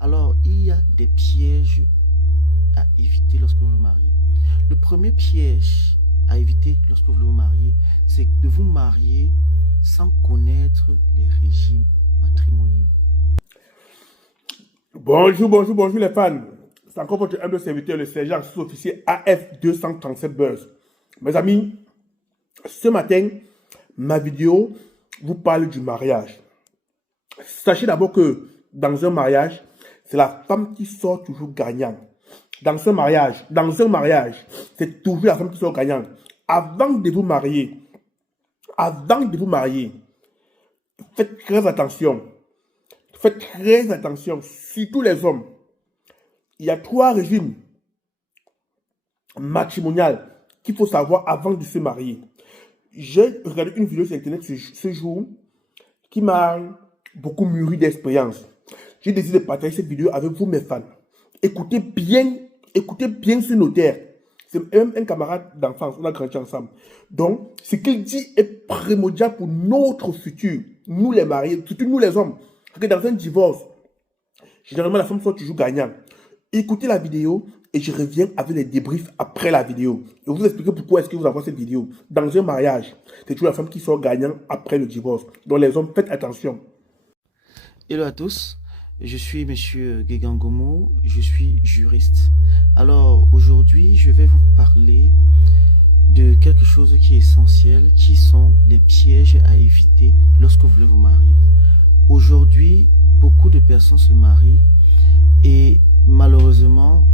Alors, il y a des pièges à éviter lorsque vous vous mariez. Le premier piège à éviter lorsque vous vous mariez, c'est de vous marier sans connaître les régimes matrimoniaux. Bonjour les fans. C'est encore votre humble serviteur, le sergent sous-officier AF 237 Buzz. Mes amis, ce matin, ma vidéo vous parle du mariage. Sachez d'abord que dans un mariage, c'est la femme qui sort toujours gagnante. Dans un mariage, c'est toujours la femme qui sort gagnante. Avant de vous marier, faites très attention. Faites très attention, surtout les hommes. Il y a 3 régimes matrimoniaux qu'il faut savoir avant de se marier. J'ai regardé une vidéo sur Internet ce jour qui m'a beaucoup mûri d'expérience. J'ai décidé de partager cette vidéo avec vous, mes fans. Écoutez bien ce notaire. C'est même un camarade d'enfance, on a grandi ensemble. Donc, ce qu'il dit est primordial pour notre futur. Nous les mariés, surtout nous les hommes. Parce que dans un divorce, généralement la femme soit toujours gagnante. Écoutez la vidéo et je reviens avec les débriefs après la vidéo. Et vous expliquer pourquoi est-ce que vous avez cette vidéo. Dans un mariage, c'est toujours la femme qui sort gagnante après le divorce. Donc les hommes, faites attention. Hello à tous, je suis Monsieur Gegangomo, je suis juriste. Alors aujourd'hui, je vais vous parler de quelque chose qui est essentiel, qui sont les pièges à éviter lorsque vous voulez vous marier. Aujourd'hui, beaucoup de personnes se marient et malheureusement,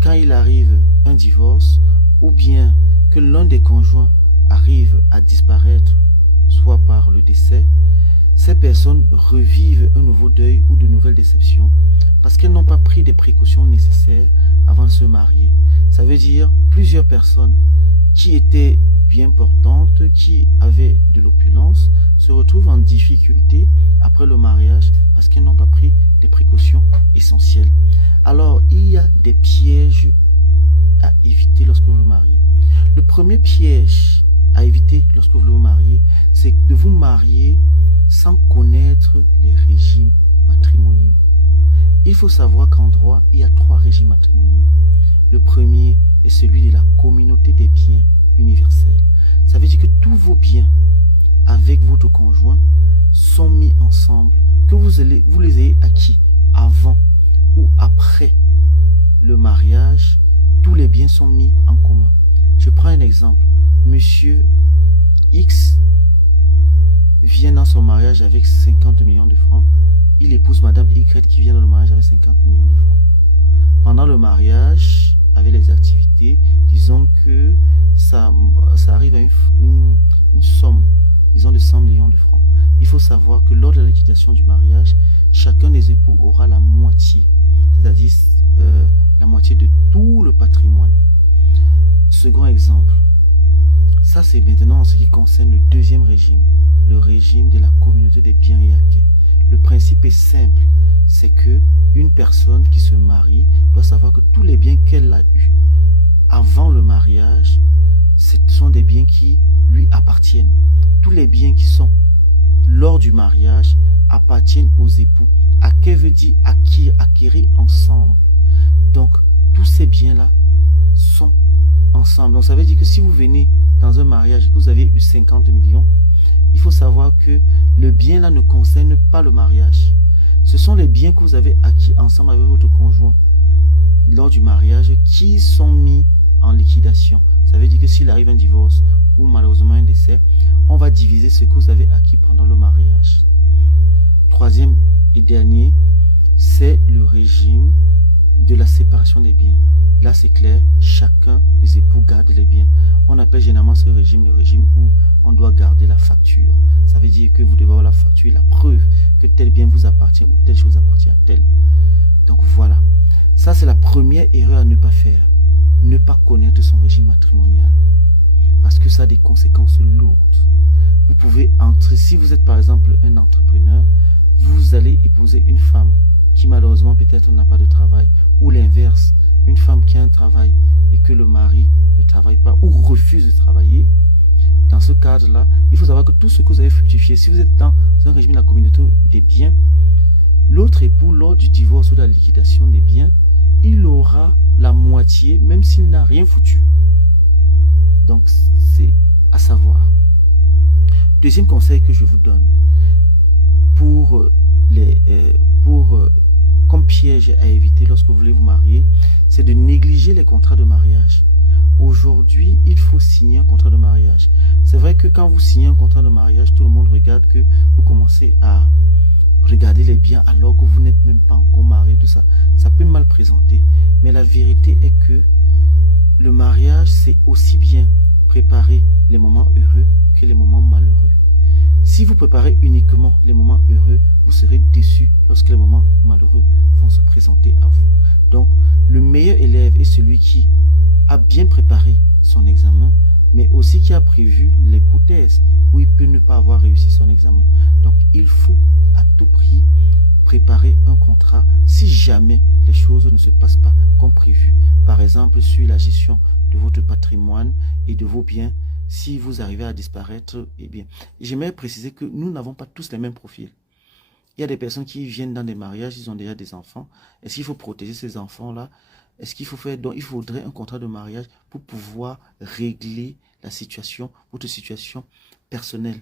quand il arrive un divorce ou bien que l'un des conjoints arrive à disparaître, soit par le décès, ces personnes revivent un nouveau deuil ou de nouvelles déceptions parce qu'elles n'ont pas pris des précautions nécessaires avant de se marier. Ça veut dire plusieurs personnes qui étaient bien portantes, qui avaient de l'opulence, se retrouvent en difficulté après le mariage parce qu'elles n'ont pas pris des précautions essentielles. Alors, il y a des pièges à éviter lorsque vous vous mariez. Le premier piège à éviter lorsque vous vous mariez, c'est de vous marier sans connaître les régimes matrimoniaux. Il faut savoir qu'en droit, il y a 3 régimes matrimoniaux. Le premier est celui de la communauté des biens universels. Ça veut dire que tous vos biens avec votre conjoint sont mis ensemble, que vous les ayez acquis avant ou après le mariage, tous les biens sont mis en commun. Je prends un exemple. Monsieur X vient dans son mariage avec 50 millions de francs. Il épouse Madame Y qui vient dans le mariage avec 50 millions de francs. Pendant le mariage, avec les activités, disons que ça arrive à une somme, disons de 100 millions de francs. Il faut savoir que lors de la liquidation du mariage, chacun des époux aura la moitié, c'est-à-dire la moitié de tout le patrimoine. Second exemple, ça c'est maintenant en ce qui concerne le deuxième régime, le régime de la communauté des biens et acquis. Le principe est simple, c'est que une personne qui se marie doit savoir que tous les biens qu'elle a eus avant le mariage, ce sont des biens qui lui appartiennent. Tous les biens qui sont lors du mariage appartiennent aux époux. Acquérir veut dire acquérir ensemble. Donc, tous ces biens-là sont ensemble. Donc, ça veut dire que si vous venez dans un mariage et que vous avez eu 50 millions, il faut savoir que le bien là ne concerne pas le mariage. Ce sont les biens que vous avez acquis ensemble avec votre conjoint lors du mariage qui sont mis en liquidation. Ça veut dire que s'il arrive un divorce ou malheureusement un décès, on va diviser ce que vous avez acquis pendant le mariage. Troisième et dernier, c'est le régime de la séparation des biens. Là, c'est clair, chacun des époux garde les biens. On appelle généralement ce régime le régime où on doit garder la facture. Ça veut dire que vous devez avoir la facture, la preuve que tel bien vous appartient ou telle chose appartient à tel. Donc voilà, ça c'est la première erreur à ne pas faire. Ne pas connaître son régime matrimonial. Parce que ça a des conséquences lourdes. Vous pouvez entrer, si vous êtes par exemple un entrepreneur, vous allez épouser une femme qui malheureusement peut-être n'a pas de travail, ou l'inverse, une femme qui a un travail et que le mari ne travaille pas ou refuse de travailler. Dans ce cadre-là, il faut savoir que tout ce que vous avez fructifié, si vous êtes dans un régime de la communauté des biens, L'autre époux, lors du divorce ou de la liquidation des biens, il aura la moitié, même s'il n'a rien foutu. Donc, c'est à savoir. Deuxième conseil que je vous donne, comme piège à éviter lorsque vous voulez vous marier, c'est de négliger les contrats de mariage. Aujourd'hui, il faut signer un contrat de mariage. C'est vrai que quand vous signez un contrat de mariage, tout le monde regarde que vous commencez à regarder les biens alors que vous n'êtes même pas encore marié, tout ça. Ça peut mal présenter. Mais la vérité est que le mariage, c'est aussi bien préparer les moments heureux que les moments malheureux. Si vous préparez uniquement les moments heureux, vous serez déçu lorsque les moments malheureux vont se présenter à vous. Donc, le meilleur élève est celui qui a bien préparé son examen, mais aussi qui a prévu l'hypothèse où il peut ne pas avoir réussi son examen. Donc, il faut à tout prix préparer un contrat si jamais les choses ne se passent pas comme prévu. Par exemple, sur la gestion de votre patrimoine et de vos biens, si vous arrivez à disparaître, eh bien, j'aimerais préciser que nous n'avons pas tous les mêmes profils. Il y a des personnes qui viennent dans des mariages, ils ont déjà des enfants. Est-ce qu'il faut protéger ces enfants-là? Est-ce qu'il faut faire, donc il faudrait un contrat de mariage pour pouvoir régler la situation, votre situation personnelle.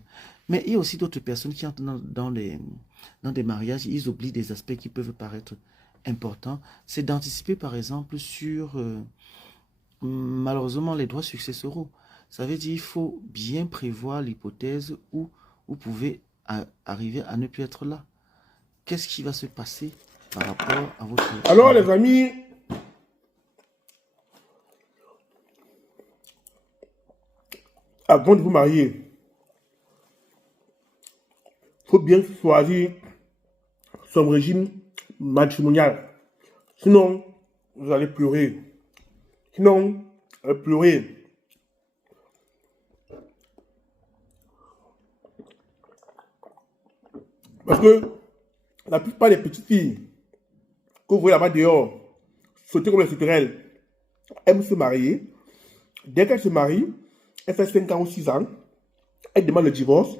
Mais il y a aussi d'autres personnes qui entrent dans des mariages, ils oublient des aspects qui peuvent paraître importants. C'est d'anticiper par exemple sur, malheureusement, les droits successoraux. Ça veut dire qu'il faut bien prévoir l'hypothèse où vous pouvez arriver à ne plus être là. Qu'est-ce qui va se passer par rapport à votre... Alors les amis, avant de vous marier, il faut bien choisir son régime matrimonial. Sinon, vous allez pleurer. Sinon, vous allez pleurer. Parce que la plupart des petites filles que vous voyez là-bas dehors, sauter comme les sauterelles, aiment se marier. Dès qu'elles se marient, elle fait 5 ans ou 6 ans, elle demande le divorce.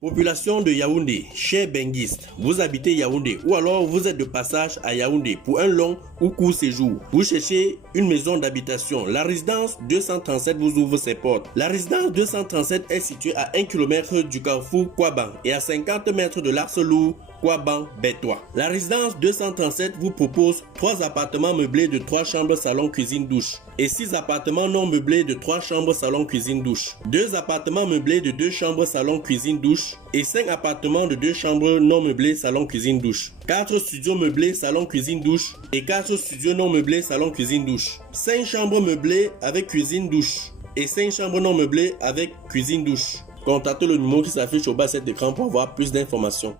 Population de Yaoundé, chers benguistes, vous habitez Yaoundé ou alors vous êtes de passage à Yaoundé pour un long ou court séjour. Vous cherchez une maison d'habitation. La résidence 237 vous ouvre ses portes. La résidence 237 est située à 1 km du carrefour Kouaban et à 50 mètres de l'Arcelou Kouaban-Bétois. La résidence 237 vous propose 3 appartements meublés de 3 chambres, salon, cuisine, douche et 6 appartements non meublés de 3 chambres, salon, cuisine, douche. 2 appartements meublés de 2 chambres, salon, cuisine, douche et 5 appartements de 2 chambres non meublés, salon, cuisine, douche. 4 studios meublés, salon, cuisine, douche et 4 studios non meublés, salon, cuisine, douche. 5 chambres meublées avec cuisine, douche et 5 chambres non meublées avec cuisine, douche. Contactez le numéro qui s'affiche au bas de cet écran pour avoir plus d'informations.